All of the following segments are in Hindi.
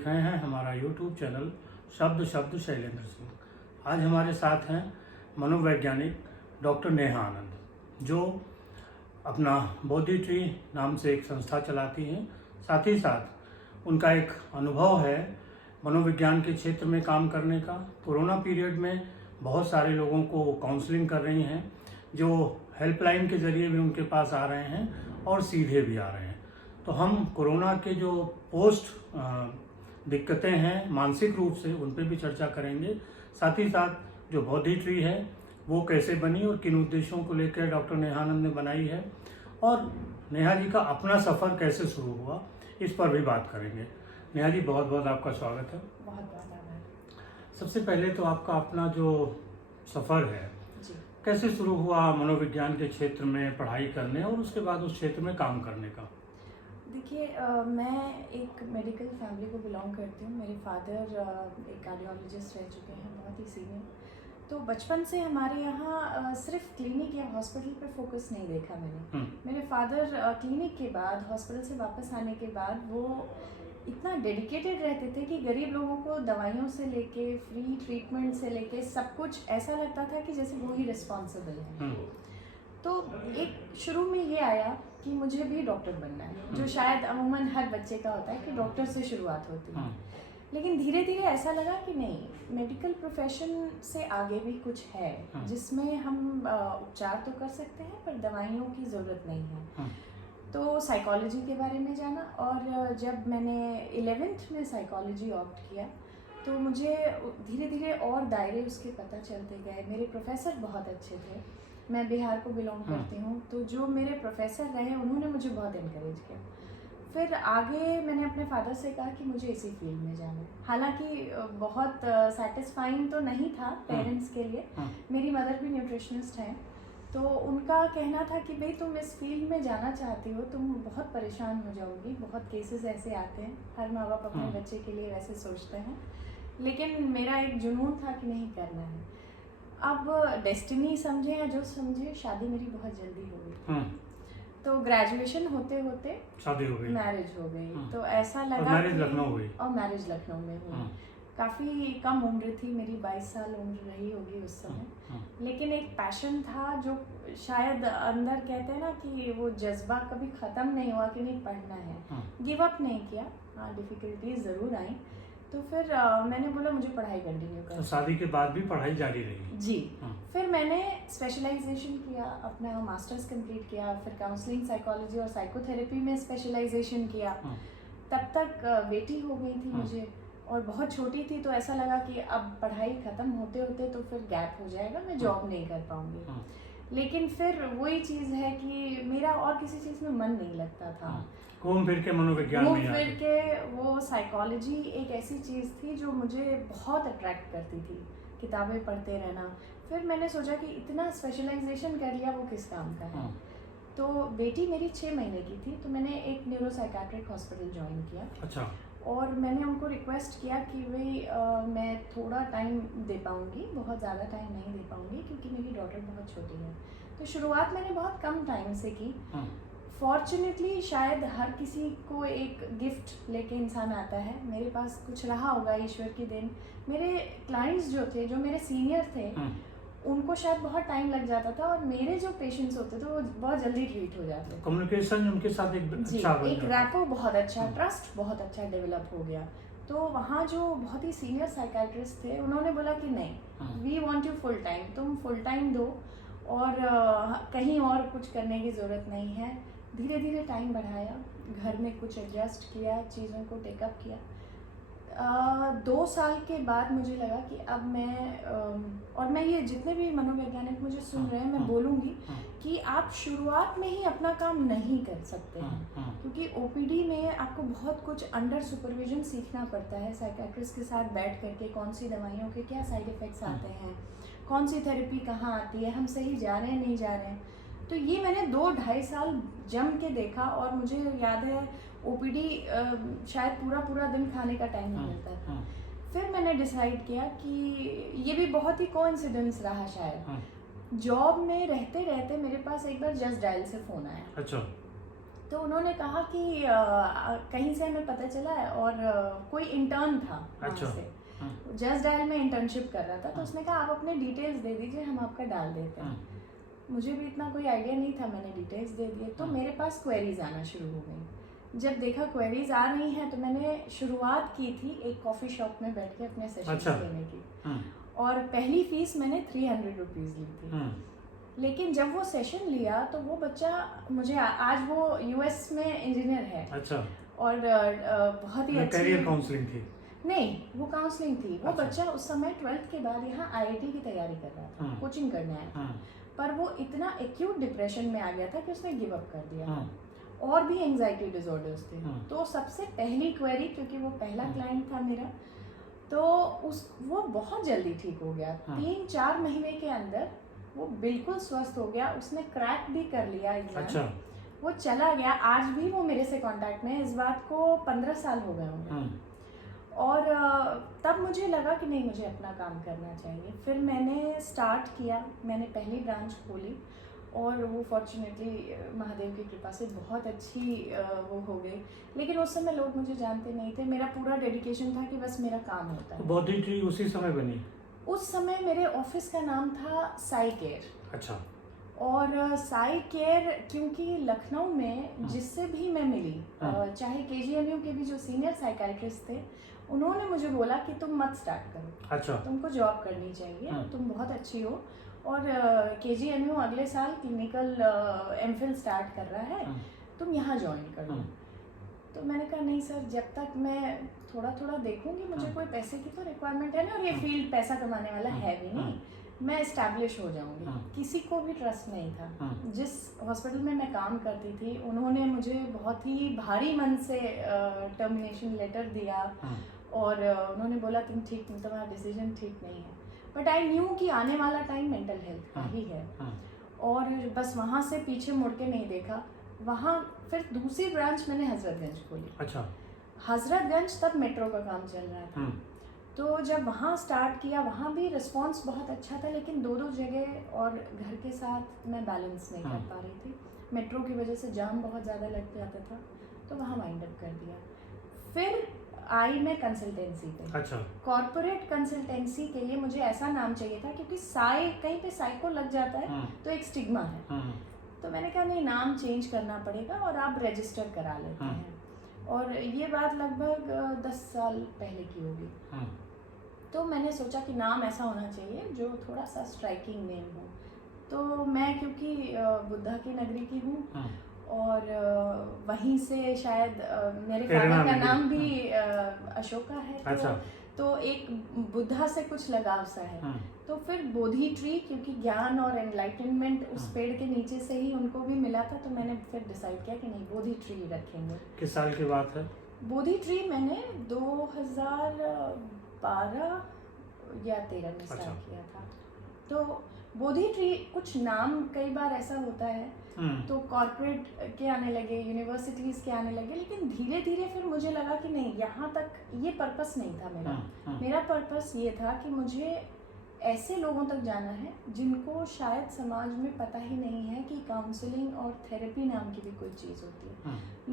देख रहे हैं हमारा YouTube चैनल शब्द शब्द शैलेंद्र सिंह। आज हमारे साथ हैं मनोवैज्ञानिक डॉक्टर नेहा आनंद, जो अपना बोधि ट्री नाम से एक संस्था चलाती हैं। साथ ही साथ उनका एक अनुभव है मनोविज्ञान के क्षेत्र में काम करने का। कोरोना पीरियड में बहुत सारे लोगों को काउंसलिंग कर रही हैं, जो हेल्पलाइन के ज़रिए भी उनके पास आ रहे हैं और सीधे भी आ रहे हैं। तो हम कोरोना के जो पोस्ट दिक्कतें हैं मानसिक रूप से, उन पर भी चर्चा करेंगे। साथ ही साथ जो बोधि ट्री है वो कैसे बनी और किन उद्देश्यों को लेकर डॉक्टर नेहा आनंद ने बनाई है, और नेहा जी का अपना सफ़र कैसे शुरू हुआ, इस पर भी बात करेंगे। नेहा जी, बहुत बहुत आपका स्वागत है। बहुत बहुत आभार। सबसे पहले तो आपका अपना जो सफ़र है जी, कैसे शुरू हुआ मनोविज्ञान के क्षेत्र में पढ़ाई करने और उसके बाद उस क्षेत्र में काम करने का? देखिए, मैं एक मेडिकल फैमिली को बिलोंग करती हूँ। मेरे फादर एक कार्डियोलॉजिस्ट रह चुके हैं, बहुत ही सीनियर। तो बचपन से हमारे यहाँ सिर्फ क्लिनिक या हॉस्पिटल पे फोकस नहीं देखा मैंने। मेरे फादर क्लिनिक के बाद, हॉस्पिटल से वापस आने के बाद, वो इतना डेडिकेटेड रहते थे कि गरीब लोगों को दवाइयों से लेके फ्री ट्रीटमेंट से लेके सब कुछ ऐसा लगता था कि जैसे वो ही रिस्पॉन्सिबल है। तो एक शुरू में ये आया कि मुझे भी डॉक्टर बनना है, जो शायद अमूमन हर बच्चे का होता है कि डॉक्टर से शुरुआत होती है। लेकिन धीरे धीरे ऐसा लगा कि नहीं, मेडिकल प्रोफेशन से आगे भी कुछ है जिसमें हम उपचार तो कर सकते हैं पर दवाइयों की ज़रूरत नहीं है। तो साइकोलॉजी के बारे में जाना, और जब मैंने 11th में साइकोलॉजी ऑप्ट किया तो मुझे धीरे धीरे और दायरे उसके पता चलते गए। मेरे प्रोफेसर बहुत अच्छे थे। मैं बिहार को बिलोंग करती हूँ, तो जो मेरे प्रोफेसर रहे उन्होंने मुझे बहुत इनकरेज किया। फिर आगे मैंने अपने फादर से कहा कि मुझे इसी फील्ड में जाना है। हालांकि बहुत सेटिस्फाइंग तो नहीं था पेरेंट्स के लिए। मेरी मदर भी न्यूट्रिशनिस्ट हैं, तो उनका कहना था कि भाई तुम इस फील्ड में जाना चाहती हो, तुम बहुत परेशान हो जाओगी। बहुत केसेस ऐसे आते हैं, हर माँ बाप अपने बच्चे के लिए वैसे सोचते हैं। लेकिन मेरा एक जुनून था कि नहीं, करना है। अब डेस्टिनी समझे या जो समझे, शादी मेरी बहुत जल्दी हो गई। तो ग्रेजुएशन होते होते शादी हो गई, मैरिज हो गई। तो ऐसा लगा, और मैरिज लखनऊ हुई। और मैरिज लखनऊ में हुई। काफ़ी कम उम्र थी मेरी, 22 साल उम्र रही होगी उस समय। लेकिन एक पैशन था जो शायद अंदर, कहते हैं ना कि वो जज्बा कभी ख़त्म नहीं हुआ कि नहीं, पढ़ना है। गिव अप नहीं किया। हाँ, डिफ़िकल्टीज ज़रूर आई। तो फिर मैंने बोला मुझे पढ़ाई कंटिन्यू करनी। तो शादी के बाद भी पढ़ाई जारी रही? जी। फिर मैंने स्पेशलाइजेशन किया, अपना मास्टर्स कंप्लीट किया। फिर काउंसलिंग, साइकोलॉजी और साइकोथेरेपी में स्पेशलाइजेशन किया। तब तक बेटी हो गई थी मुझे, और बहुत छोटी थी, तो ऐसा लगा कि अब पढ़ाई ख़त्म होते होते तो फिर गैप हो जाएगा, मैं जॉब नहीं कर पाऊँगी। लेकिन फिर वही चीज़ है कि मेरा और किसी चीज़ में मन नहीं लगता था। घूम फिर के मनोविज्ञान में, घूम फिर के वो साइकोलॉजी एक ऐसी चीज़ थी जो मुझे बहुत अट्रैक्ट करती थी, किताबें पढ़ते रहना। फिर मैंने सोचा कि इतना स्पेशलाइजेशन कर लिया, वो किस काम का है। तो बेटी मेरी 6 महीने की थी, तो मैंने एक न्यूरोसाइकेट्रिक हॉस्पिटल ज्वाइन किया। अच्छा। और मैंने उनको रिक्वेस्ट किया कि भाई मैं थोड़ा टाइम दे पाऊँगी, बहुत ज़्यादा टाइम नहीं दे पाऊँगी क्योंकि मेरी डॉटर बहुत छोटी है। तो शुरुआत मैंने बहुत कम टाइम से की। फॉर्चुनेटली शायद हर किसी को एक गिफ्ट लेके इंसान आता है। मेरे पास कुछ रहा होगा, ईश्वर की देन। मेरे क्लाइंट्स जो थे, जो मेरे सीनियर थे, उनको शायद बहुत टाइम लग जाता था, और मेरे जो पेशेंट्स होते थे वो बहुत जल्दी ट्रीट हो जाते थे। कम्युनिकेशन उनके साथ एक अच्छा बन एक रैपो बहुत अच्छा, ट्रस्ट बहुत अच्छा डेवलप हो गया। तो वहाँ जो बहुत ही सीनियर साइकेट्रिस्ट थे, उन्होंने बोला कि नहीं, we want you full time, तुम फुल टाइम दो, और कहीं और कुछ करने की ज़रूरत नहीं है। धीरे धीरे टाइम बढ़ाया, घर में कुछ एडजस्ट किया, चीज़ों को टेकअप किया। 2 साल के बाद मुझे लगा कि अब मैं और मैं ये जितने भी मनोवैज्ञानिक मुझे सुन रहे हैं, मैं बोलूँगी कि आप शुरुआत में ही अपना काम नहीं कर सकते हैं, क्योंकि ओपीडी में आपको बहुत कुछ अंडर सुपरविजन सीखना पड़ता है। साइकेट्रिस्ट के साथ बैठ करके कौन सी दवाइयों के क्या साइड इफ़ेक्ट्स आते हैं, कौन सी थेरेपी कहाँ आती है, हम सही जा रहे हैं नहीं जा रहे हैं। तो ये मैंने 2-2.5 साल जम के देखा, और मुझे याद है ओपीडी शायद पूरा दिन खाने का टाइम नहीं मिलता था। फिर मैंने डिसाइड किया कि ये भी बहुत ही कोइंसिडेंस रहा शायद। जॉब में रहते रहते मेरे पास एक बार जस्ट डायल से फ़ोन आया। अच्छा। तो उन्होंने कहा कि कहीं से हमें पता चला है और कोई इंटर्न था वहाँ अच्छा। से, जस्ट डायल में इंटर्नशिप कर रहा था, तो उसने कहा आप अपने डिटेल्स दे दीजिए, हम आपका डाल देते हैं। मुझे भी इतना कोई आइडिया नहीं था, मैंने डिटेल्स दे दिए, तो मेरे पास क्वेरीज आना शुरू हो गई। जब देखा क्वेरीज आ रही हैं तो मैंने शुरुआत की थी एक कॉफ़ी शॉप में बैठ के अपने सेशन अच्छा। लेने की, और पहली फीस मैंने 300 रुपीज़ ली थी। लेकिन जब वो सेशन लिया तो वो बच्चा मुझे आज वो यूएस में इंजीनियर है। अच्छा। और बहुत ही अच्छी कैरियर काउंसलिंग थी? नहीं, वो काउंसलिंग थी। वो अच्छा। बच्चा उस समय 12th के बाद यहाँ आईआईटी की तैयारी कर रहा था, कोचिंग करने आया था, पर वो इतना एक्यूट डिप्रेशन में आ गया था कि उसने गिव अप कर दिया। और भी एंजाइटी डिसऑर्डर्स थे। तो सबसे पहली क्वेरी, क्योंकि वो पहला क्लाइंट था मेरा, तो वो बहुत जल्दी ठीक हो गया। 3-4 महीने के अंदर वो बिल्कुल स्वस्थ हो गया। उसने क्रैक भी कर लिया एग्जाम। अच्छा। वो चला गया, आज भी वो मेरे से कांटेक्ट में है। इस बात को 15 साल हो गए होंगे। और तब मुझे लगा कि नहीं, मुझे अपना काम करना चाहिए। फिर मैंने स्टार्ट किया, मैंने पहली ब्रांच खोली और वो फॉर्चुनेटली महादेव की कृपा से बहुत अच्छी वो हो गई। लेकिन उस समय लोग मुझे जानते नहीं थे। मेरा पूरा डेडिकेशन था कि बस मेरा काम होता है। बॉडी ट्री उसी समय बनी? उस समय मेरे ऑफिस का नाम था साई केयर। अच्छा। और साई केयर, क्योंकि लखनऊ में जिससे भी मैं मिली, चाहे केजीएमयू के भी जो सीनियर साइकाइट्रिस्ट थे, उन्होंने मुझे बोला कि तुम मत स्टार्ट करो। अच्छा। तुमको जॉब करनी चाहिए, तुम बहुत अच्छी हो। और केजीएमयू अगले साल क्लिनिकल एमफिल स्टार्ट कर रहा है, तुम यहाँ ज्वाइन कर लो। तो मैंने कहा नहीं सर, जब तक मैं थोड़ा थोड़ा देखूंगी, मुझे कोई पैसे की तो रिक्वायरमेंट है ना, और ये फील्ड पैसा कमाने वाला है भी नहीं, मैं एस्टैब्लिश हो जाऊंगी। किसी को भी ट्रस्ट नहीं था। जिस हॉस्पिटल में मैं काम करती थी, उन्होंने मुझे बहुत ही भारी मन से टर्मिनेशन लेटर दिया और उन्होंने बोला तुम ठीक, तुम्हारा डिसीजन ठीक नहीं है। बट आई न्यू कि आने वाला टाइम मेंटल हेल्थ का ही है। और बस वहाँ से पीछे मुड़ के नहीं देखा। वहाँ फिर दूसरी ब्रांच मैंने हजरतगंज खोली। अच्छा। हजरतगंज तब मेट्रो का काम चल रहा था। तो जब वहाँ स्टार्ट किया, वहाँ भी रिस्पांस बहुत अच्छा था, लेकिन 2-2 जगह और घर के साथ मैं बैलेंस नहीं कर पा रही थी। मेट्रो की वजह से जाम बहुत ज़्यादा लग जाता था, तो वहाँ वाइंड अप कर दिया। फिर आई मैं कंसल्टेंसी पे। अच्छा। कॉर्पोरेट कंसल्टेंसी के लिए मुझे ऐसा नाम चाहिए था, क्योंकि साई, कहीं पे साइको लग जाता है तो एक स्टिग्मा है। तो मैंने कहा नहीं, नाम चेंज करना पड़ेगा और आप रजिस्टर करा लेते हैं। और ये बात लगभग 10 साल पहले की होगी। तो मैंने सोचा कि नाम ऐसा होना चाहिए जो थोड़ा सा स्ट्राइकिंग नेम हो। तो मैं, क्योंकि बुद्धा की नगरी की हूँ और वहीं से शायद मेरे फादर का नाम भी अशोका है। अच्छा। तो एक बुद्धा से कुछ लगाव सा है। तो फिर बोधि ट्री, क्योंकि ज्ञान और एनलाइटनमेंट उस पेड़ के नीचे से ही उनको भी मिला था, तो मैंने फिर डिसाइड किया कि नहीं, बोधि ट्री रखेंगे। किस साल की बात है? बोधि ट्री मैंने 2012 या 13 में स्टार्ट किया था। तो बोधि ट्री, कुछ नाम कई बार ऐसा होता है, तो कॉर्पोरेट के आने लगे, यूनिवर्सिटीज के आने लगे, लेकिन धीरे धीरे फिर मुझे लगा कि नहीं, यहाँ तक ये पर्पस नहीं था मेरा। मेरा पर्पस ये था कि मुझे ऐसे लोगों तक जाना है जिनको शायद समाज में पता ही नहीं है कि काउंसलिंग और थेरेपी नाम की भी कोई चीज़ होती है।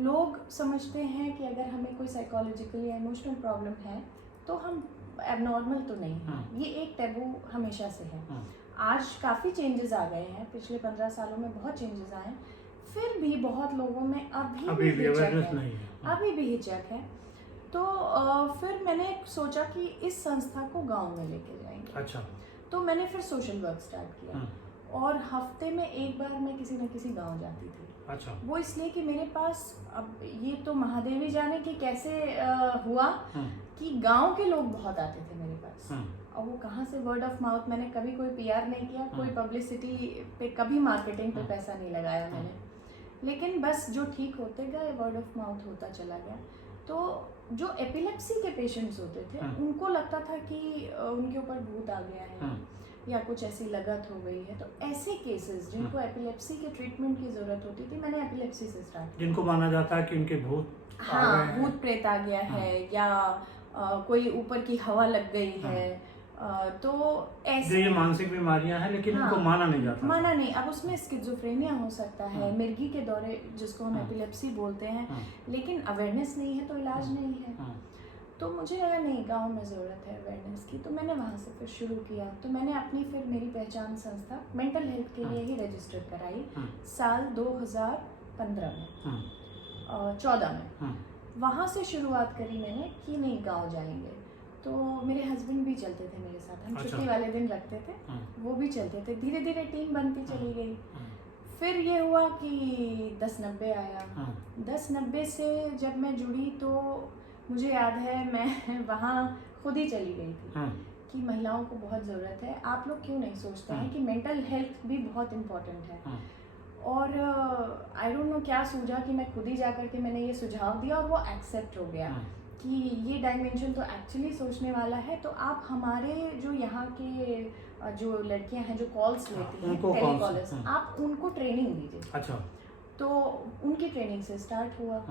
लोग समझते हैं कि अगर हमें कोई साइकोलॉजिकल या इमोशनल प्रॉब्लम है तो हम एबनॉर्मल तो नहीं हैं। ये एक टैबू हमेशा से है। आज काफ़ी चेंजेस आ गए हैं, पिछले 15 सालों में बहुत चेंजेस आए हैं, फिर भी बहुत लोगों में अभी भी हिचक है। तो फिर मैंने सोचा कि इस संस्था को गांव में लेके जाएंगे। अच्छा। तो मैंने फिर सोशल वर्क स्टार्ट किया और हफ्ते में एक बार मैं किसी न किसी गांव जाती थी। अच्छा। वो इसलिए कि मेरे पास, अब ये तो महादेवी जाने कि कैसे हुआ कि गांव के लोग बहुत आते थे मेरे पास। और वो कहाँ से, वर्ड ऑफ माउथ। मैंने कभी कोई पीआर नहीं किया, कोई पब्लिसिटी पे, कभी मार्केटिंग पे पैसा नहीं लगाया मैंने, लेकिन बस जो ठीक होते गए, वर्ड ऑफ माउथ होता चला गया। तो जो एपिलेप्सी के पेशेंट्स होते थे, उनको लगता था कि उनके ऊपर भूत आ गया है या कुछ ऐसी लगत हो गई है। तो ऐसे केसेस जिनको एपिलेप्सी के ट्रीटमेंट की जरूरत होती थी, मैंने एपिलेप्सी से स्टार्ट किया। जिनको माना जाता है कि उनके भूत, हाँ, भूत प्रेत आ गया है, या कोई ऊपर की हवा लग गई है, तो जो ऐसे ये मानसिक बीमारियां हैं लेकिन हाँ, इनको माना नहीं जाता। माना नहीं। अब उसमें स्किज़ोफ्रेनिया हो सकता है, मिर्गी के दौरे जिसको हम हाँ। एपिलेप्सी बोलते हैं, हाँ। लेकिन अवेयरनेस नहीं है तो इलाज नहीं है। हाँ। तो मुझे लगा नहीं, गांव में ज़रूरत है अवेयरनेस की, तो मैंने वहाँ से फिर शुरू किया। तो मैंने अपनी फिर मेरी पहचान संस्था मेंटल हेल्थ के लिए ही रजिस्टर कराई साल 2015 में, 14 में। वहाँ से शुरुआत करी मैंने कि नहीं गांव जाएंगे। तो मेरे हस्बैंड भी चलते थे मेरे साथ, हम अच्छा। छुट्टी वाले दिन रखते थे, वो भी चलते थे। धीरे धीरे टीम बनती चली गई। फिर ये हुआ कि 10-90 आया। 10-90 से जब मैं जुड़ी तो मुझे याद है मैं वहाँ खुद ही चली गई थी कि महिलाओं को बहुत ज़रूरत है। आप लोग क्यों नहीं सोचते हैं कि मेंटल हेल्थ भी बहुत इम्पोर्टेंट है। और आई डोंट नो क्या सूझा कि मैं खुद ही जा कर के मैंने ये सुझाव दिया और वो एक्सेप्ट हो गया कि ये डायमेंशन तो एक्चुअली सोचने वाला है। तो आप हमारे जो यहाँ के जो लड़कियां हैं जो कॉल्स लेती हैं, टेलीकॉलर्स, आप उनको ट्रेनिंग दीजिए। अच्छा। तो उनकी ट्रेनिंग से स्टार्ट हुआ।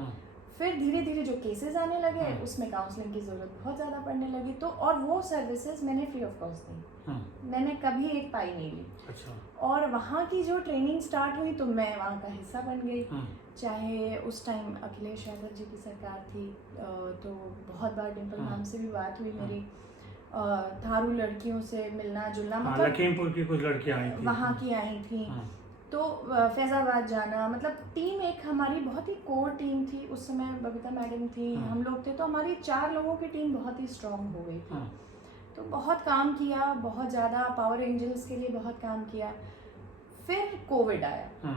फिर धीरे धीरे जो केसेस आने लगे उसमें काउंसलिंग की ज़रूरत बहुत ज़्यादा पड़ने लगी। तो और वो सर्विसेज मैंने फ्री ऑफ कॉस्ट दी, मैंने कभी एक पाई नहीं ली। अच्छा। और वहाँ की जो ट्रेनिंग स्टार्ट हुई तो मैं वहाँ का हिस्सा बन गई। चाहे उस टाइम अखिलेश यादव जी की सरकार थी, तो बहुत बार डिम्पल मैम से भी बात हुई मेरी, थारू लड़कियों से मिलना जुलना, मतलब लखीमपुर की कुछ लड़कियां आई थी, वहाँ की आई थी। तो फैज़ाबाद जाना, मतलब टीम एक हमारी बहुत ही कोर टीम थी उस समय। बबीता मैडम थी, हम लोग थे, तो हमारी 4 लोगों की टीम बहुत ही स्ट्रांग हो गई थी। तो बहुत काम किया, बहुत ज़्यादा पावर एंजल्स के लिए बहुत काम किया। फिर कोविड आया।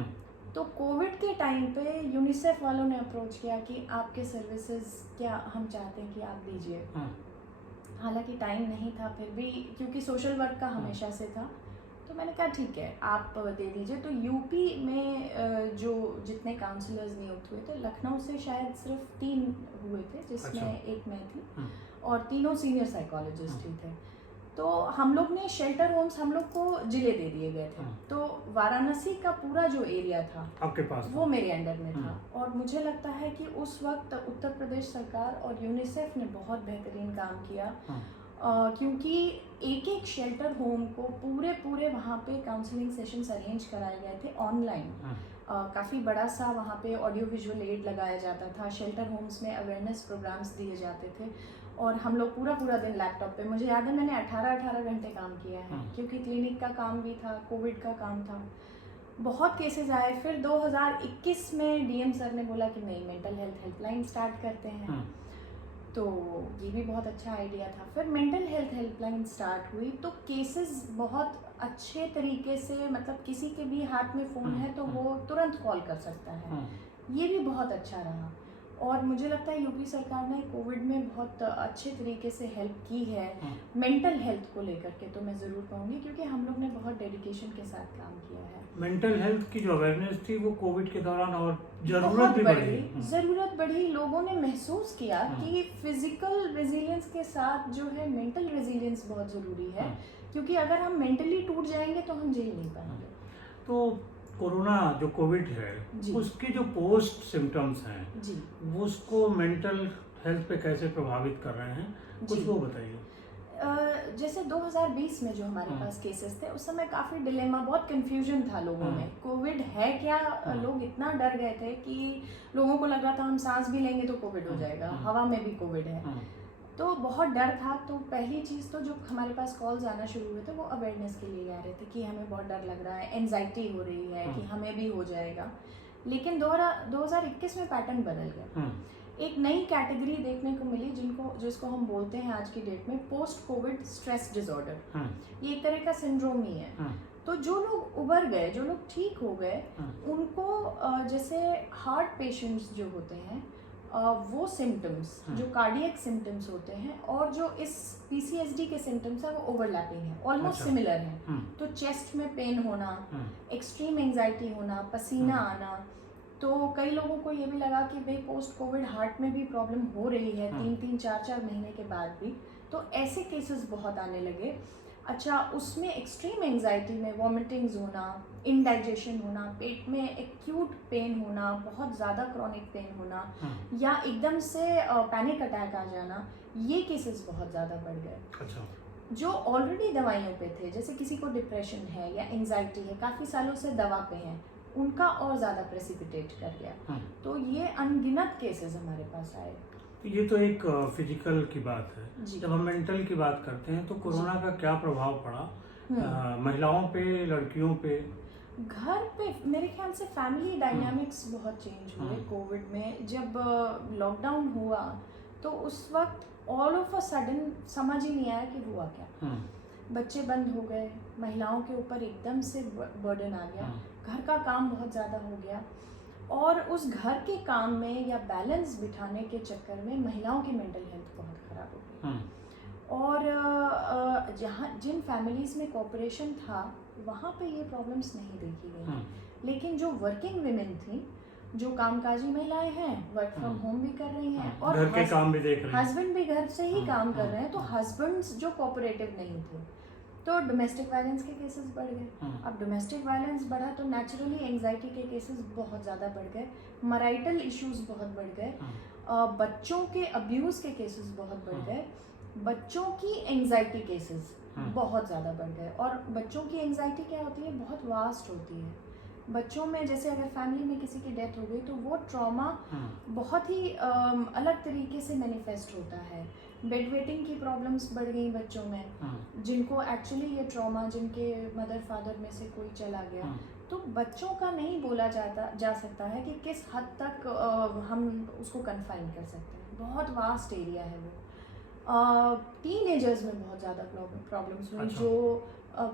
तो कोविड के टाइम पे यूनिसेफ वालों ने अप्रोच किया कि आपके सर्विसेज क्या हम चाहते हैं कि आप दीजिए। हालांकि टाइम नहीं था, फिर भी क्योंकि सोशल वर्क का हमेशा से था, तो मैंने कहा ठीक है आप दे दीजिए। तो यूपी में जो जितने काउंसलर्स नियुक्त हुए थे, लखनऊ से शायद सिर्फ 3 हुए थे, जिसमें एक मैं थी और तीनों सीनियर साइकोलॉजिस्ट ही थे। तो हम लोग ने शेल्टर होम्स हम लोग को जिले दे दिए गए थे। तो वाराणसी का पूरा जो एरिया था आपके पास वो मेरे अंडर में था। और मुझे लगता है कि उस वक्त उत्तर प्रदेश सरकार और यूनिसेफ ने बहुत बेहतरीन काम किया, क्योंकि एक शेल्टर होम को पूरे वहाँ पे काउंसलिंग सेशंस अरेंज कराए गए थे ऑनलाइन। काफ़ी बड़ा सा वहाँ पे ऑडियो विजुअल एड लगाया जाता था। शेल्टर होम्स में अवेयरनेस प्रोग्राम्स दिए जाते थे और हम लोग पूरा दिन लैपटॉप पे, मुझे याद है मैंने 18 घंटे काम किया है, क्योंकि क्लिनिक का काम भी था, कोविड का काम था। बहुत केसेस आए। फिर 2021 में डीएम सर ने बोला कि नहीं, मेंटल हेल्थ हेल्पलाइन स्टार्ट करते हैं। तो ये भी बहुत अच्छा आइडिया था। फिर मेंटल हेल्थ हेल्पलाइन स्टार्ट हुई तो केसेस बहुत अच्छे तरीके से, मतलब किसी के भी हाथ में फ़ोन है तो वो तुरंत कॉल कर सकता है। ये भी बहुत अच्छा रहा। और मुझे लगता है यूपी सरकार ने कोविड में बहुत अच्छे तरीके से हेल्प की है मेंटल हेल्थ को लेकर के, तो मैं ज़रूर कहूँगी, क्योंकि हम लोग ने बहुत डेडिकेशन के साथ काम किया है। मेंटल हेल्थ की जो अवेयरनेस थी वो कोविड के दौरान और ज़रूरत भी बढ़ी। ज़रूरत बढ़ी। लोगों ने महसूस किया कि फिजिकल रेजिलियंस के साथ जो है मेंटल रेजिलियंस बहुत ज़रूरी है, क्योंकि अगर हम मेंटली टूट जाएंगे तो हम झेल नहीं पाएंगे। तो कोरोना जो कोविड है उसके जो पोस्ट सिम्टम्स हैं जी, वो उसको मेंटल हेल्थ पे कैसे प्रभावित कर रहे हैं, कुछ वो बताइए। जैसे 2020 में जो हमारे पास केसेस थे, उस समय काफ़ी डिलेमा, बहुत कंफ्यूजन था लोगों में। कोविड है क्या, लोग इतना डर गए थे कि लोगों को लग रहा था हम सांस भी लेंगे तो कोविड हो जाएगा, हवा में भी कोविड है, तो बहुत डर था। तो पहली चीज़ तो जो हमारे पास कॉल्स आना शुरू हुए थे वो अवेयरनेस के लिए आ रहे थे कि हमें बहुत डर लग रहा है, एंजाइटी हो रही है कि हमें भी हो जाएगा। लेकिन 2021 में पैटर्न बदल गया। एक नई कैटेगरी देखने को मिली जिसको हम बोलते हैं आज की डेट में पोस्ट कोविड स्ट्रेस डिसऑर्डर। ये एक तरह का सिंड्रोम ही है। तो जो लोग उबर गए, जो लोग ठीक हो गए, उनको जैसे हार्ट पेशेंट्स जो होते हैं वो सिम्टम्स जो कार्डियक सिम्टम्स होते हैं और जो इस पीसीएसडी के सिम्टम्स है वो ओवरलैपिंग है, ऑलमोस्ट सिमिलर है। तो चेस्ट में पेन होना, एक्सट्रीम एंजाइटी होना, पसीना आना। तो कई लोगों को ये भी लगा कि भाई पोस्ट कोविड हार्ट में भी प्रॉब्लम हो रही है 3-3, 4-4 महीने के बाद भी। तो ऐसे केसेस बहुत आने लगे। अच्छा, उसमें एक्सट्रीम एंजाइटी में वॉमिटिंग्स होना, इंडाइजेशन होना, पेट में एक्यूट पेन होना, बहुत ज़्यादा क्रॉनिक पेन होना, या एकदम से पैनिक अटैक आ जाना, ये केसेस बहुत ज़्यादा बढ़ गए। अच्छा। जो ऑलरेडी दवाइयों पे थे, जैसे किसी को डिप्रेशन है या एंजाइटी है, काफ़ी सालों से दवा पे हैं, उनका और ज़्यादा प्रेसिपिटेट कर गया। तो ये अनगिनत केसेस हमारे पास आए। तो ये तो एक फिजिकल की बात है। जी। जब हम मेंटल की बात करते हैं तो कोरोना का क्या प्रभाव पड़ा महिलाओं पे, लड़कियों पे? घर पे मेरे ख्याल से फैमिली डायनामिक्स बहुत चेंज हुए कोविड में। जब लॉकडाउन हुआ तो उस वक्त ऑल ऑफ अ सडन समझ ही नहीं आया कि हुआ क्या। बच्चे बंद हो गए, महिलाओं के ऊपर एकदम से बर्डन आ गया, घर का काम बहुत ज़्यादा हो गया, और उस घर के काम में या बैलेंस बिठाने के चक्कर में महिलाओं की मेंटल हेल्थ बहुत ख़राब हो गई। और जहाँ जिन फैमिलीज़ में कोऑपरेशन था वहाँ पे ये प्रॉब्लम्स नहीं देखी गई। लेकिन जो वर्किंग विमेन थी, जो कामकाजी महिलाएं हैं, वर्क फ्रॉम होम भी कर रही हैं और घर के काम भी देख रहे हैं, हस्बैंड भी घर से ही काम कर रहे हैं, तो हस्बैंड्स जो कोऑपरेटिव नहीं थे तो डोमेस्टिक वायलेंस के केसेस बढ़ गए। अब डोमेस्टिक वायलेंस बढ़ा तो नेचुरली एंजाइटी के केसेस बहुत ज़्यादा बढ़ गए, मैरिटल इश्यूज बहुत बढ़ गए, बच्चों के अब्यूज़ के केसेस बहुत बढ़ गए, बच्चों की एंजाइटी केसेस बहुत ज़्यादा बढ़ गए। और बच्चों की एंजाइटी क्या होती है, बहुत वास्ट होती है। बच्चों में जैसे अगर फैमिली में किसी की डेथ हो गई तो वो ट्रॉमा बहुत ही अलग तरीके से मैनिफेस्ट होता है। बेड वेटिंग की प्रॉब्लम्स बढ़ गई बच्चों में, जिनको एक्चुअली ये ट्रॉमा, जिनके मदर फादर में से कोई चला गया, तो बच्चों का नहीं बोला जा सकता है कि किस हद तक हम उसको कन्फाइन कर सकते हैं। बहुत वास्ट एरिया है वो। टीनेजर्स में बहुत ज़्यादा प्रॉब्लम्स हुई। अच्छा। जो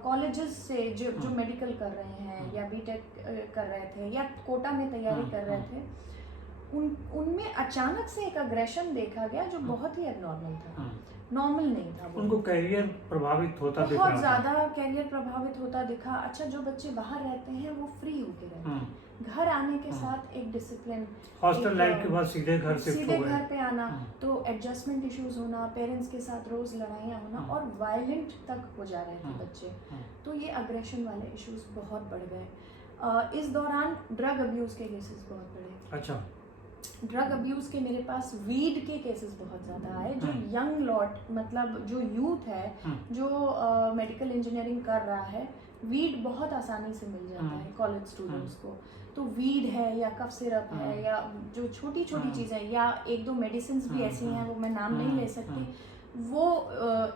कॉलेजेस से जो मेडिकल कर रहे हैं या बीटेक कर रहे थे या कोटा में तैयारी कर रहे थे, उनमें अचानक से एक अग्रेशन देखा गया जो बहुत ही एबनॉर्मल था, नॉर्मल नहीं था वो। उनको कैरियर प्रभावित होता दिख बहुत रहा था। ज़्यादा कैरियर प्रभावित होता दिखा। अच्छा, जो बच्चे बाहर रहते हैं वो फ्री होके रहते हैं, घर आने के साथ एक डिसिप्लिन, हॉस्टल लाइफ के बाद सीधे घर शिफ्ट हो सीधे गए। घर पे आना, तो एडजस्टमेंट इश्यूज होना, पेरेंट्स के साथ रोज लड़ाइयाँ होना, और वायलेंट तक हो जा रहे थे बच्चे। तो ये अग्रेशन वाले इश्यूज बहुत बढ़ गए। इस दौरान ड्रग अब्यूज के केसेस बहुत बढ़े। अच्छा। ड्रग अब्यूज़ के मेरे पास वीड के केसेस बहुत ज़्यादा आए। जो यंग लॉट, मतलब जो यूथ है, जो मेडिकल इंजीनियरिंग कर रहा है, वीड बहुत आसानी से मिल जाता है कॉलेज स्टूडेंट्स को। तो वीड है या कफ सिरप है या जो छोटी छोटी चीज़ें, या एक दो मेडिसिन भी ऐसी हैं, वो मैं नाम नहीं ले सकती, वो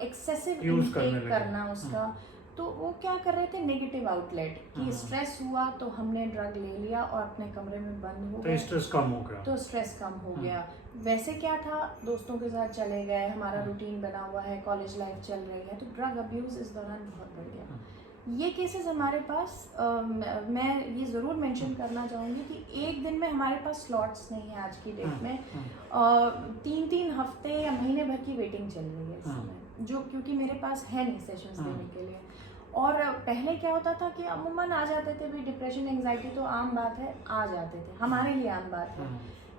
एक्सेसिव इनटेक करना उसका। तो वो क्या कर रहे थे, नेगेटिव आउटलेट, कि स्ट्रेस हुआ तो हमने ड्रग ले लिया और अपने कमरे में बंद हो गए, तो स्ट्रेस कम हो गया। तो स्ट्रेस कम हो गया। वैसे क्या था, दोस्तों के साथ चले गए, हमारा रूटीन बना हुआ है, कॉलेज लाइफ चल रही है, तो ड्रग अब्यूज इस दौरान बहुत बढ़ गया। ये केसेस हमारे पास, मैं ये ज़रूर मेंशन करना चाहूँगी कि एक दिन में हमारे पास स्लॉट्स नहीं है आज की डेट में। 3-3 हफ्ते या महीने भर की वेटिंग चल रही है इस समय, जो क्योंकि मेरे पास है नहीं सेशंस देने के लिए। और पहले क्या होता था कि अमूमन आ जाते थे, भी डिप्रेशन एंजाइटी तो आम बात है, आ जाते थे, हमारे लिए आम बात है।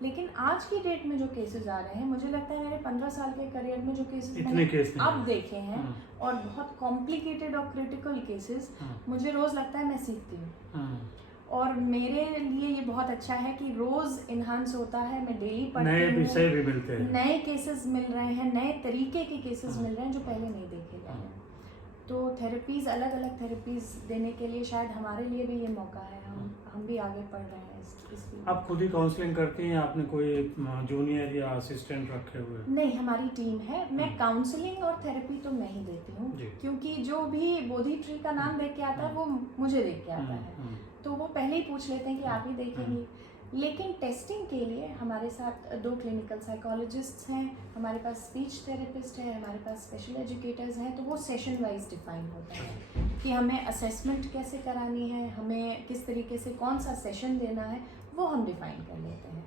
लेकिन आज की डेट में जो केसेस आ रहे हैं, मुझे लगता है मेरे 15 साल के करियर में जो केसेस मैंने अब देखे हैं, और बहुत कॉम्प्लिकेटेड और क्रिटिकल केसेस, मुझे रोज़ लगता है मैं सीखती हूँ। और मेरे लिए ये बहुत अच्छा है कि रोज़ इन्हांस होता है, मैं डेली पढ़ती हूँ, नए विषय भी मिलते हैं, नए केसेस मिल रहे हैं, नए तरीके के केसेस मिल रहे हैं जो पहले नहीं देखे गए हैं। तो थेरेपीज़, अलग अलग थेरेपीज़ देने के लिए शायद हमारे लिए भी ये मौका है, हम भी आगे पढ़ रहे हैं इस आप खुद ही काउंसलिंग करती हैं, आपने कोई जूनियर या असिस्टेंट रखे हुए? नहीं, हमारी टीम है। मैं काउंसलिंग और थेरेपी तो मैं ही देती हूँ, क्योंकि जो भी बोधी ट्री का नाम देख के आता है वो मुझे देख के आता है, तो वो पहले ही पूछ लेते हैं कि आप ही देखेंगी। लेकिन टेस्टिंग के लिए हमारे साथ 2 क्लिनिकल साइकोलॉजिस्ट्स हैं, हमारे पास स्पीच थेरेपिस्ट है, हमारे पास स्पेशल एजुकेटर्स हैं। तो वो सेशन वाइज डिफाइन होता है कि हमें असेसमेंट कैसे करानी है, हमें किस तरीके से कौन सा सेशन देना है, वो हम डिफाइन कर लेते हैं।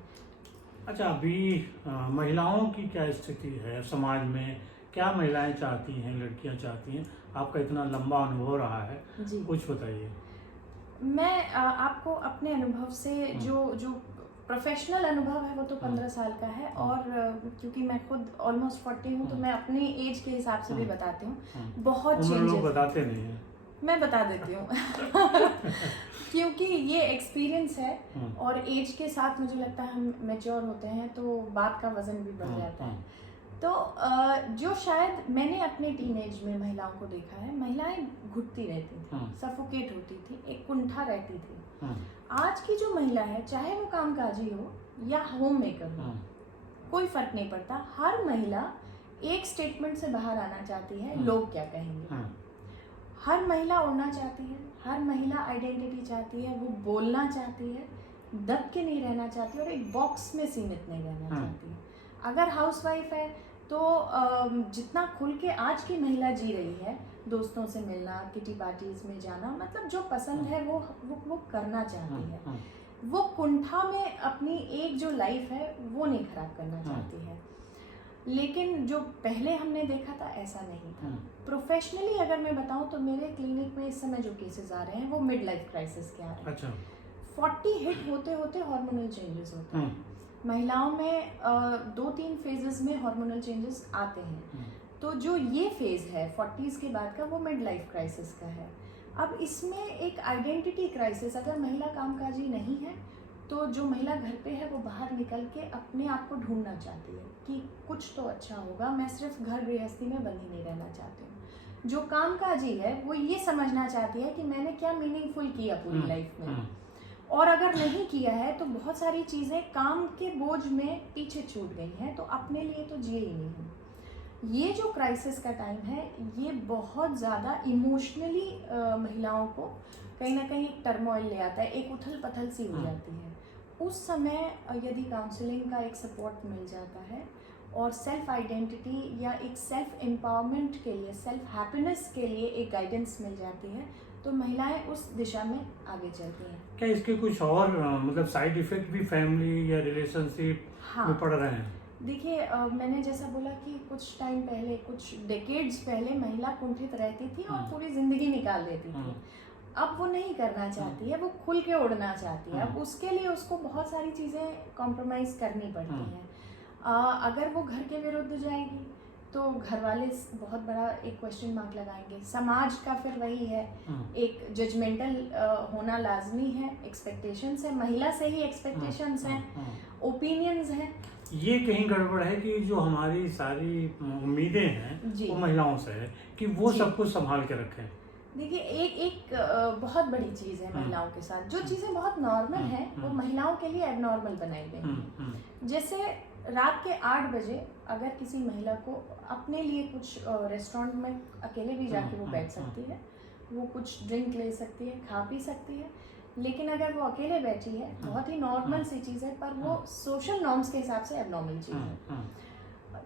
अच्छा, अभी महिलाओं की क्या स्थिति है समाज में? क्या महिलाएं चाहती हैं, लड़कियां चाहती हैं? आपका इतना लंबा अनुभव रहा है, कुछ बताइए। मैं आपको अपने अनुभव से, जो प्रोफेशनल अनुभव है वो तो 15 साल का है, और क्योंकि मैं खुद ऑलमोस्ट 40 हूँ, तो मैं अपनी एज के हिसाब से भी बताती हूँ। बहुत चेंजेस बताते नहीं हैं, मैं बता देती हूँ क्योंकि ये एक्सपीरियंस है, और एज के साथ मुझे लगता है हम मैच्योर होते हैं तो बात का वजन भी बढ़ जाता है। तो जो शायद मैंने अपने टीनेज में महिलाओं को देखा है, महिलाएं घुटती रहती थी, सफोकेट होती थी, एक कुंठा रहती थी। आज की जो महिला है, चाहे वो कामकाजी हो या होम मेकर हो, कोई फर्क नहीं पड़ता, हर महिला एक स्टेटमेंट से बाहर आना चाहती है, लोग क्या कहेंगे। हर महिला उड़ना चाहती है, हर महिला आइडेंटिटी चाहती है, वो बोलना चाहती है, दब के नहीं रहना चाहती और एक बॉक्स में सीमित नहीं रहना चाहती है। अगर हाउसवाइफ है तो जितना खुल के आज की महिला जी रही है, दोस्तों से मिलना, किटी पार्टीज में जाना, मतलब जो पसंद है वो करना चाहती है। वो कुंठा में अपनी एक जो लाइफ है वो नहीं खराब करना चाहती है। लेकिन जो पहले हमने देखा था ऐसा नहीं था। प्रोफेशनली अगर मैं बताऊं तो मेरे क्लिनिक में इस समय जो केसेस आ रहे हैं वो मिड लाइफ क्राइसिस के आ रहे हैं। अच्छा। 40 हिट होते होते हार्मोनल चेंजेस होते हैं। महिलाओं में 2-3 फेजेस में हार्मोनल चेंजेस आते हैं। तो जो ये फेज है 40s के बाद का, वो मिड लाइफ क्राइसिस का है। अब इसमें एक आइडेंटिटी क्राइसिस, अगर महिला कामकाजी नहीं है तो जो महिला घर पे है वो बाहर निकल के अपने आप को ढूंढना चाहती है कि कुछ तो अच्छा होगा, मैं सिर्फ घर गृहस्थी में बंधी नहीं रहना चाहती हूँ। जो कामकाजी है वो ये समझना चाहती है कि मैंने क्या मीनिंगफुल किया पूरी लाइफ में, और अगर नहीं किया है तो बहुत सारी चीज़ें काम के बोझ में पीछे छूट गई हैं, तो अपने लिए तो जिए ही नहीं। ये जो क्राइसिस का टाइम है ये बहुत ज़्यादा इमोशनली महिलाओं को कहीं ना कहीं एक टर्मोइल ले आता है, एक उथल पथल सी हो जाती है। उस समय यदि काउंसलिंग का एक सपोर्ट मिल जाता है और सेल्फ आइडेंटिटी या एक सेल्फ एम्पावरमेंट के लिए, सेल्फ हैप्पीनेस के लिए एक गाइडेंस मिल जाती है, तो महिलाएं उस दिशा में आगे चलती हैं। क्या इसके कुछ और मतलब साइड इफेक्ट भी फैमिली या रिलेशनशिप में पड़ रहे हैं? देखिए, मैंने जैसा बोला कि कुछ टाइम पहले, कुछ डेकेड्स पहले महिला कुंठित रहती थी और पूरी जिंदगी निकाल देती थी। अब वो नहीं करना चाहती है, वो खुल के उड़ना चाहती है। अब उसके लिए उसको बहुत सारी चीज़ें कॉम्प्रोमाइज़ करनी पड़ती हैं। अगर वो घर के विरुद्ध जाएगी तो घर वाले बहुत बड़ा एक क्वेश्चन मार्क लगाएंगे। समाज का फिर वही है, एक जजमेंटल होना लाजमी है, एक्सपेक्टेशंस है, महिला से ही एक्सपेक्टेशंस हैं, ओपिनियंस हैं। ये कहीं गड़बड़ है कि जो हमारी सारी उम्मीदें हैं वो महिलाओं से है कि वो सब कुछ संभाल के रखें। देखिए, एक बहुत बड़ी चीज़ है महिलाओं के साथ, जो चीज़ें बहुत नॉर्मल हैं वो महिलाओं के लिए एबनॉर्मल बनाई गई हैं। जैसे रात के 8 बजे अगर किसी महिला को अपने लिए कुछ रेस्टोरेंट में अकेले भी जाके वो बैठ सकती है, वो कुछ ड्रिंक ले सकती है, खा पी सकती है। लेकिन अगर वो अकेले बैठी है, बहुत ही नॉर्मल सी चीज़ है, पर वो सोशल नॉर्म्स के हिसाब से एबनॉर्मल चीज़ है।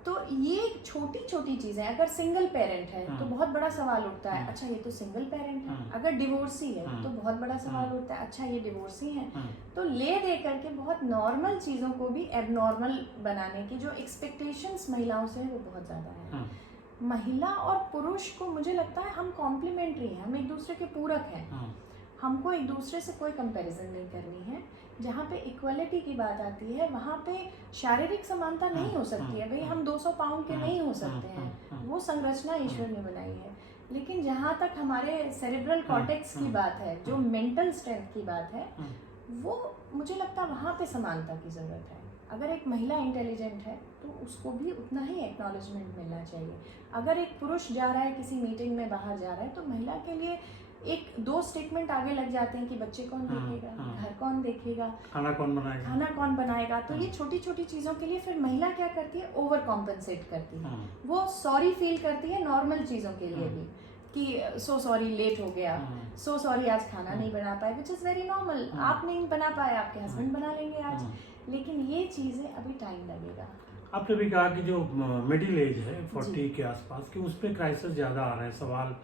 तो ये छोटी छोटी चीज़ें, अगर सिंगल पेरेंट है तो बहुत बड़ा सवाल उठता है, अच्छा ये तो सिंगल पेरेंट है। अगर डिवोर्सी है तो बहुत बड़ा सवाल उठता है, अच्छा ये डिवोर्सी है। तो ले दे करके बहुत नॉर्मल चीज़ों को भी एबनॉर्मल बनाने की जो एक्सपेक्टेशंस महिलाओं से है वो बहुत ज़्यादा है। महिला और पुरुष को मुझे लगता है हम कॉम्प्लीमेंट्री हैं, हम एक दूसरे के पूरक हैं। हमको एक दूसरे से कोई कंपैरिजन नहीं करनी है। जहाँ पे इक्वलिटी की बात आती है वहाँ पे शारीरिक समानता नहीं हो सकती है। भाई हम 200 पाउंड के नहीं हो सकते हैं, वो संरचना ईश्वर ने बनाई है। लेकिन जहाँ तक हमारे सेरेब्रल कॉर्टेक्स की बात है, जो मेंटल स्ट्रेंथ की बात है, वो मुझे लगता है वहाँ पे समानता की ज़रूरत है। अगर एक महिला इंटेलिजेंट है तो उसको भी उतना ही एक्नॉलेजमेंट मिलना चाहिए। अगर एक पुरुष जा रहा है किसी मीटिंग में, बाहर जा रहा है, तो महिला के लिए 1-2 स्टेटमेंट आगे लग जाते हैं कि बच्चे कौन देखेगा, घर कौन देखेगा, खाना कौन बनाएगा। तो ये छोटी छोटी चीज़ों के लिए फिर महिला क्या करती है, ओवर कॉम्पनसेट करती है। वो सॉरी फील करती है नॉर्मल चीज़ों के लिए भी, कि सो सॉरी लेट हो गया, सो सॉरी आज खाना नहीं बना पाए, विच इज़ वेरी नॉर्मल। आप नहीं बना पाए, आपके हस्बैंड बना लेंगे आज। लेकिन ये चीज़ें अभी टाइम लगेगा। आपने भी कहा कि जो मिडिल एज है 40 के आसपास कि उस पर क्राइसिस ज़्यादा आ रहे हैं, सवाल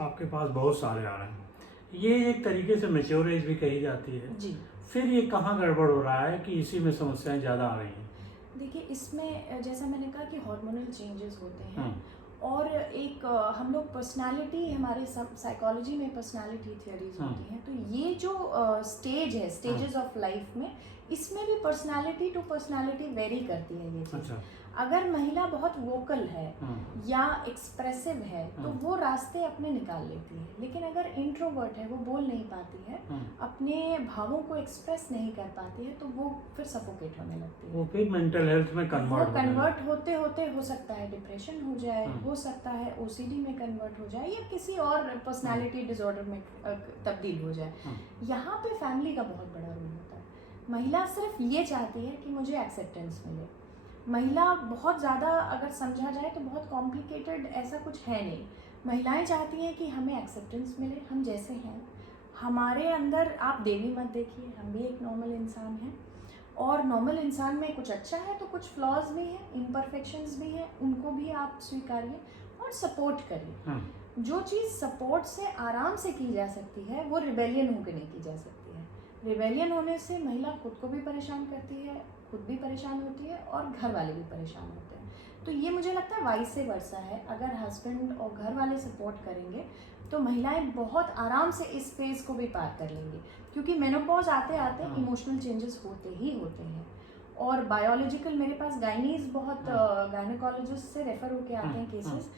आपके पास बहुत सारे आ रहे हैं। ये एक तरीके से मैच्योर एज भी कही जाती है जी। फिर ये कहाँ गड़बड़ हो रहा है कि इसी में समस्याएं ज़्यादा आ रही हैं? देखिए, इसमें जैसा मैंने कहा कि हार्मोनल चेंजेस होते हैं और एक हम लोग पर्सनालिटी, हमारे साइकोलॉजी में पर्सनालिटी थियरीज होती हैं। तो ये जो स्टेज है, स्टेजेस ऑफ लाइफ में, इसमें भी पर्सनालिटी टू पर्सनालिटी वेरी करती है ये चीज़। अगर महिला बहुत वोकल है या एक्सप्रेसिव है तो वो रास्ते अपने निकाल लेती है, लेकिन अगर इंट्रोवर्ट है, वो बोल नहीं पाती है, अपने भावों को एक्सप्रेस नहीं कर पाती है, तो वो फिर सफोकेट होने लगती है। वो फिर मेंटल हेल्थ में कन्वर्ट होते होते हो सकता है डिप्रेशन हो जाए, हो सकता है ओसीडी में कन्वर्ट हो जाए या किसी और पर्सनालिटी डिसऑर्डर में तब्दील हो जाए। यहाँ पे फैमिली का बहुत बड़ा रोल होता है। महिला सिर्फ ये चाहती है कि मुझे एक्सेप्टेंस मिले। महिला बहुत ज़्यादा अगर समझा जाए तो बहुत कॉम्प्लिकेटेड ऐसा कुछ है नहीं। महिलाएं चाहती हैं कि हमें एक्सेप्टेंस मिले, हम जैसे हैं, हमारे अंदर आप देवी मत देखिए, हम भी एक नॉर्मल इंसान हैं, और नॉर्मल इंसान में कुछ अच्छा है तो कुछ फ्लॉज भी हैं, इम्परफेक्शंस भी हैं, उनको भी आप स्वीकारिए और सपोर्ट करिए। जो चीज़ सपोर्ट से आराम से की जा सकती है वो रिबेलियन होकर नहीं की जा सकती है। रिबेलियन होने से महिला खुद को भी परेशान करती है, खुद भी परेशान होती है और घर वाले भी परेशान होते हैं। तो ये मुझे लगता है वाइस वर्सा है। अगर हस्बैंड और घर वाले सपोर्ट करेंगे तो महिलाएं बहुत आराम से इस फेज़ को भी पार कर लेंगी, क्योंकि मेनोपॉज आते आते इमोशनल चेंजेस होते ही होते हैं। और बायोलॉजिकल, मेरे पास गायनीज बहुत गायनोकोलॉजिस्ट से रेफर होके आते हैं केसेस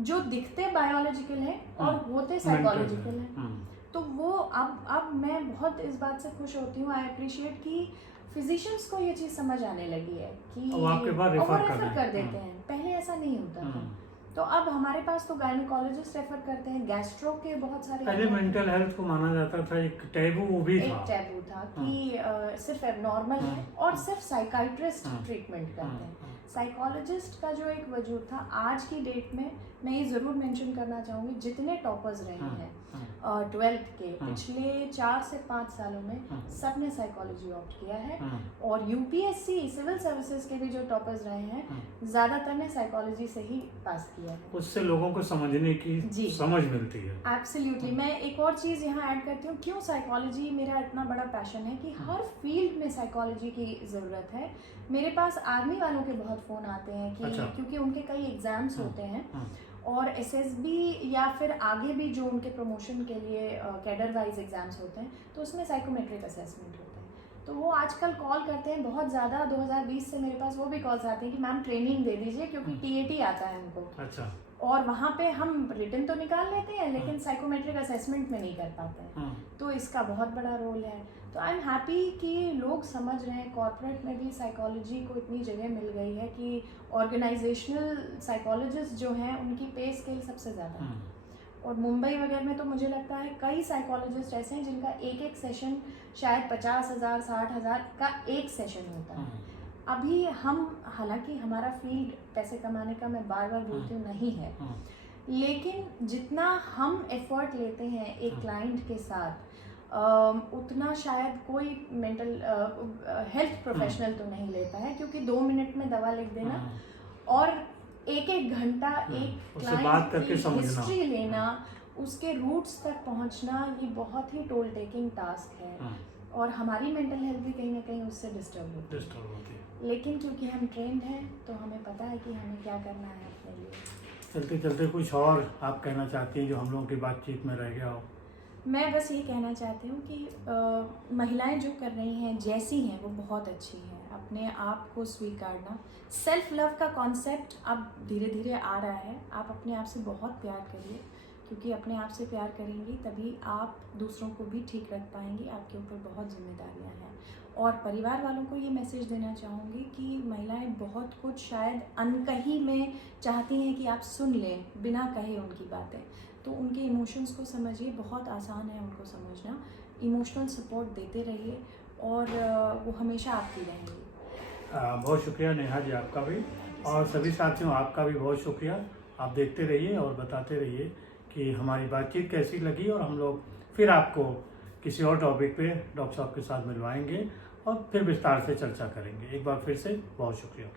जो दिखते बायोलॉजिकल हैं और होते साइकोलॉजिकल हैं। तो वो अब मैं बहुत इस बात से खुश होती हूँ, आई अप्रिशिएट कि फिजिशियंस को ये चीज़ समझ आने लगी है कि वो आपके पास रेफर कर देते हैं। पहले ऐसा नहीं होता था। तो अब हमारे पास तो गायनोकोलॉजिस्ट रेफर करते हैं, गैस्ट्रो के बहुत सारे। पहले मेंटल हेल्थ को माना जाता था एक टैबू, वो भी था, एक टैबू था कि सिर्फ एबनॉर्मल है और सिर्फ साइकाइट्रिस्ट ट्रीटमेंट करते हैं। साइकोलॉजिस्ट का जो एक वजूद था, आज की डेट में मैं ये ज़रूर मेंशन करना चाहूँगी, जितने टॉपर्स रहे हैं 12th के पिछले 4 से 5 सालों में सब ने साइकोलॉजी ऑप्ट किया है। और यूपीएससी सिविल सर्विसेज के भी जो टॉपर्स रहे हैं ज़्यादातर ने साइकोलॉजी से ही पास किया है। उससे लोगों को समझने की समझ मिलती है। एब्सोल्युटली। मैं एक और चीज़ यहाँ ऐड करती हूँ, क्यों साइकोलॉजी मेरा इतना बड़ा पैशन है कि हर फील्ड में साइकोलॉजी की ज़रूरत है। मेरे पास आर्मी वालों के बहुत फ़ोन आते हैं कि क्योंकि उनके कई एग्ज़ाम्स होते हैं और एसएसबी या फिर आगे भी जो उनके प्रमोशन के लिए कैडर वाइज एग्ज़ाम्स होते हैं, तो उसमें साइकोमेट्रिक असेसमेंट होते हैं। तो वो आजकल कॉल करते हैं बहुत ज़्यादा। 2020 से मेरे पास वो भी कॉल्स आते हैं कि मैम ट्रेनिंग दे दीजिए, क्योंकि टीएटी आता है उनको। अच्छा। और वहाँ पे हम रिटन तो निकाल लेते हैं लेकिन साइकोमेट्रिक असेसमेंट में नहीं कर पाते हैं। तो इसका बहुत बड़ा रोल है। तो आई एम हैप्पी कि लोग समझ रहे हैं, कॉर्पोरेट में भी साइकोलॉजी को इतनी जगह मिल गई है कि ऑर्गेनाइजेशनल साइकोलॉजिस्ट जो हैं उनकी पे स्केल सबसे ज़्यादा है। और मुंबई वगैरह में तो मुझे लगता है कई साइकोलॉजिस्ट ऐसे हैं जिनका एक सेशन शायद 50,000 60,000 का एक सेशन होता है। अभी हम, हालांकि हमारा फील्ड पैसे कमाने का, मैं बार बार बोलती हूँ, नहीं है, लेकिन जितना हम एफर्ट लेते हैं एक क्लाइंट के साथ उतना शायद कोई मेंटल हेल्थ प्रोफेशनल तो नहीं लेता है, क्योंकि 2 मिनट में दवा लिख देना और एक घंटा एक क्लाइंट की हिस्ट्री लेना, उसके रूट्स तक पहुंचना, ये बहुत ही टोल टेकिंग टास्क है। और हमारी मेंटल हेल्थ भी कहीं ना कहीं उससे डिस्टर्ब होती है। लेकिन क्योंकि हम ट्रेंड हैं तो हमें पता है कि हमें क्या करना है अपने लिए। चलते चलते कुछ और आप कहना चाहती हैं जो हम लोगों की बातचीत में रह गया हो? मैं बस ये कहना चाहती हूँ कि महिलाएं जो कर रही हैं, जैसी हैं, वो बहुत अच्छी हैं। अपने आप को स्वीकारना, सेल्फ लव का कॉन्सेप्ट अब धीरे धीरे आ रहा है। आप अपने आप से बहुत प्यार करिए, क्योंकि अपने आप से प्यार करेंगी तभी आप दूसरों को भी ठीक रख पाएंगी। आपके ऊपर बहुत जिम्मेदारियां हैं। और परिवार वालों को ये मैसेज देना चाहूँगी कि महिलाएं बहुत कुछ शायद अनकही में चाहती हैं कि आप सुन लें बिना कहे उनकी बातें। तो उनके इमोशंस को समझिए, बहुत आसान है उनको समझना। इमोशनल सपोर्ट देते रहिए और वो हमेशा आपकी रहेंगी। बहुत शुक्रिया नेहा जी आपका भी, और सभी साथियों आपका भी बहुत शुक्रिया। आप देखते रहिए और बताते रहिए कि हमारी बातचीत कैसी लगी, और हम लोग फिर आपको किसी और टॉपिक पे डॉक्टर साहब के साथ मिलवाएंगे और फिर विस्तार से चर्चा करेंगे। एक बार फिर से बहुत शुक्रिया।